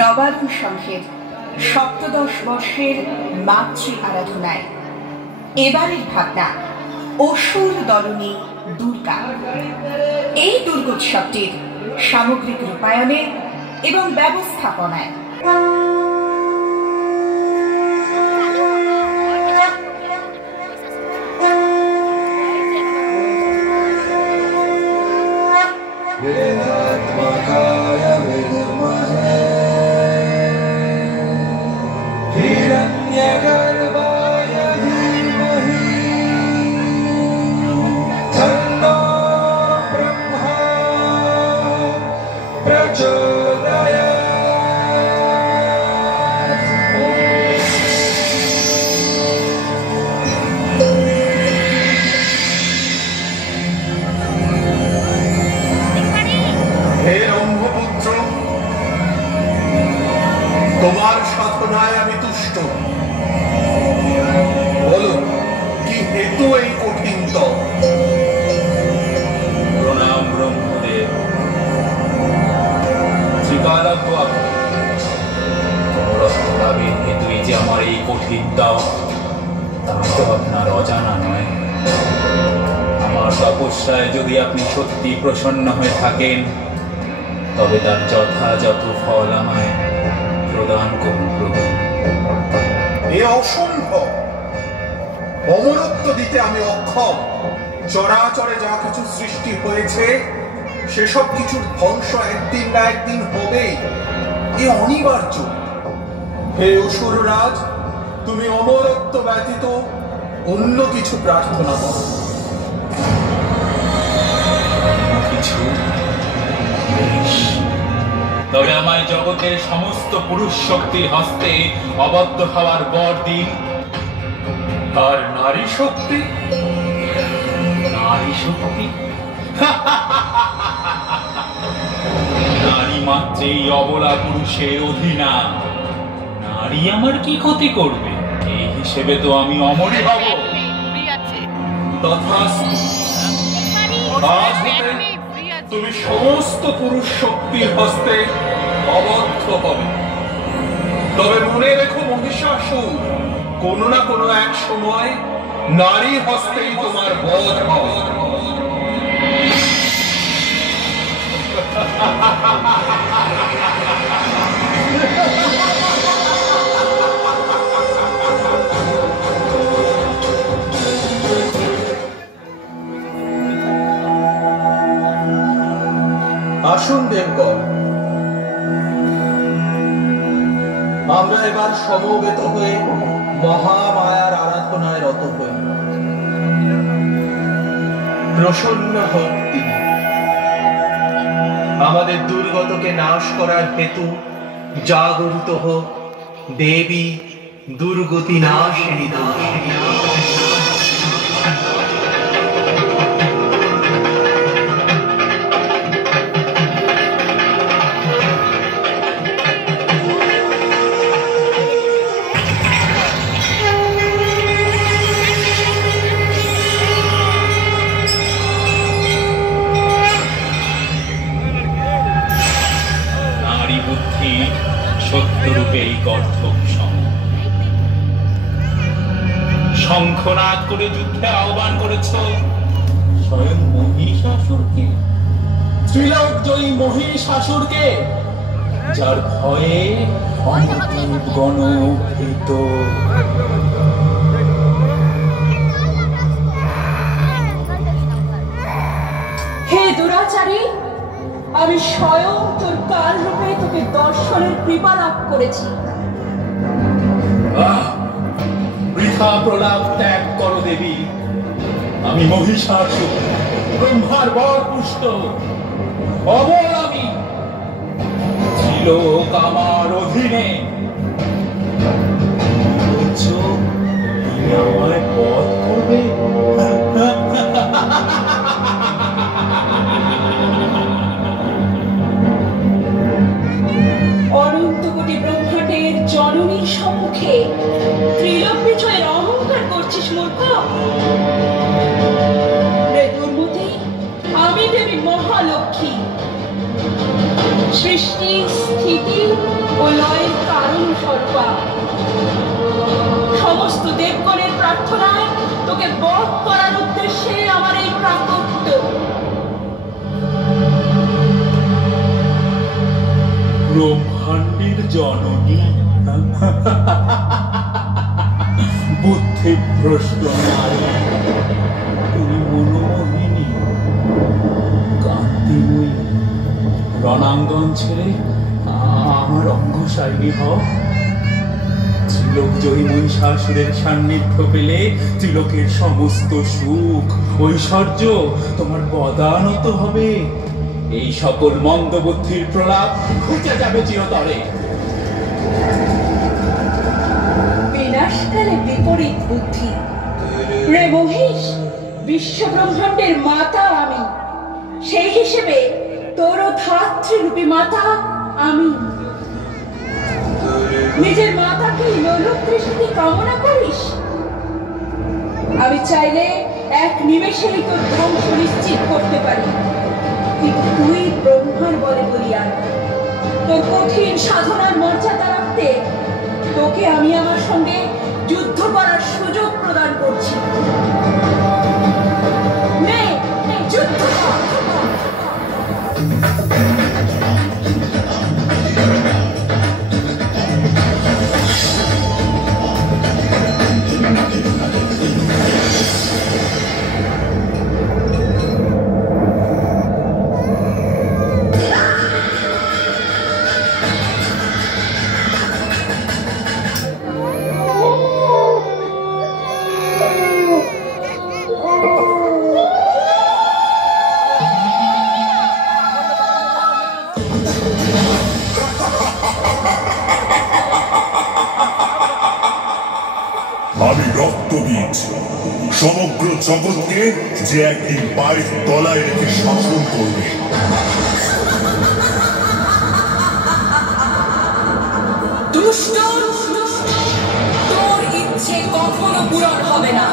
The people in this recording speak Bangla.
নবারুণ সংঘের সপ্তদশ বর্ষের মাতৃ আরাধনায় এবারের ভাবনা অসুর দলনী দুর্গা। এই দুর্গোৎসবটির সামগ্রিক রূপায়নে এবং ব্যবস্থাপনায় তোমার সাধনায় আমি তুষ্ট। বলো কি হেতু এই কঠিন তপ? প্রণাম ব্রহ্মদেব। শ্রীকারাজ্ঞ লাভের হেতুই যে আমার এই কঠিন তপ, তা তো আপনার অজানা নয়। আমার তপস্যায় যদি আপনি সত্যি প্রসন্ন হয়ে থাকেন, তবে তার যথাযথ ফল আমায় প্রদান করুন প্রভু। এ অসম্ভব। অমরত্ব দিতে আমি অক্ষম। চরাচরে যা কিছু সৃষ্টি হয়েছে সেসব কিছুর ধ্বংস একদিন না একদিন হবেই। এ অনিবার্য। হে অসুররাজ, তুমি অমরত্ব ব্যতীত অন্য কিছু প্রার্থনা করো। কিছু তবে আমায় জগতের সমস্ত পুরুষ শক্তির হস্তে অবদ্ধ হওয়ার বর দিন। আর নারী শক্তি? নারী শক্তি? নারী মাত্রেই অবলা পুরুষের অধীনা। নারী আমার কি ক্ষতি করবে? এই হিসেবে তো আমি অমরই হব। তথাস্তু। আজ হতে তুমি সমস্ত পুরুষ শক্তির হস্তে অবদ্ধ হবে। তবে মনে রেখো মহিষাসুর, কোনো না কোনো এক সময় নারী হস্তেই তোমার বধ হবে। আসুন দেবগণ, আমরা এবার সমবেত হয়ে মহামায়ার আরাধনায় রত হই। প্রসন্ন হোক তিনি। আমাদের দুর্গতকে নাশ করার হেতু জাগরিত হোক দেবী দুর্গতি নাশিনী। সত্যরূপেই গর্ধব শঙ্খনাদ করে যুদ্ধে আহ্বান করেছ স্বয়ং মহিষাসুরকে, ত্রিলোক জয়ী মহিষাসুরকে, যার ভয়ে গণ ভীত। হে দুরাচারী, আমি স্বয়ং তোর কাল রূপে তোকে দর্শনের কৃপা লাভ করেছি। বৃথা প্রলাপ ত্যাগ করো দেবী। আমি মহিষাসুর, ব্রহ্মার বর পুষ্ট, অমর আমি, ত্রিলোক আমার অধীনে। আমায় বধ করবে? অনন্ত কোটি ব্রহ্মাণ্ডের জননীর সম্মুখে ত্রিলোক বিজয়ের অহংকার করছিস মূর্খ। দুর্মতি, আমি দেবী মহালক্ষ্মী। সৃষ্টি, স্থিতি ও লয়ের কারণ স্বরূপা। সমস্ত দেবগণের প্রার্থনায় তোকে বধ করার উদ্দেশ্যে আমার এই প্রাকট্য। ব্রহ্মাণ্ডের জননী, বুদ্ধিভ্রষ্ট নারী, তুমি মনোমোহিনী, কান্তিময়ী, রণাঙ্গন ছেড়ে আমার অঙ্গশালিনী হও। ত্রিলোকজয়ী মহিষাসুরের সান্নিধ্য পেলে ত্রিলোকের সমস্ত সুখ ঐশ্বর্য তোমার পদানত হবে। এই সকল মন্দ বুদ্ধির প্রলাপ ঘুচে যাবে চিরতরে। বিনাশকালে বিপরীত বুদ্ধি রে মহিষ, বিশ্বব্রহ্মাণ্ডের মাতা আমি, সেই হিসেবে তোরও ধাত্রীরূপী মাতা আমি। নিজের মাতাকে লোলুপ দৃষ্টি কামনা করিস? আমি চাইলে এক নিমেষেই তোর ধ্বংস নিশ্চিত করতে পারি, কিন্তু তুই ব্রহ্মার বলে বলিয়ান তোর কঠিন সাধনার মর্যাদা রাখতে তোকে আমি আমার সঙ্গে যুদ্ধ করার সুযোগ প্রদান করছি। নে, যুদ্ধ কর। আমি রক্তবীজ, সমগ্র জগৎকে যে একদিন পায়ের তলায় রেখে শাসন করবে। দুষ্ট, তোর ইচ্ছে কখনো পূরণ হবে না।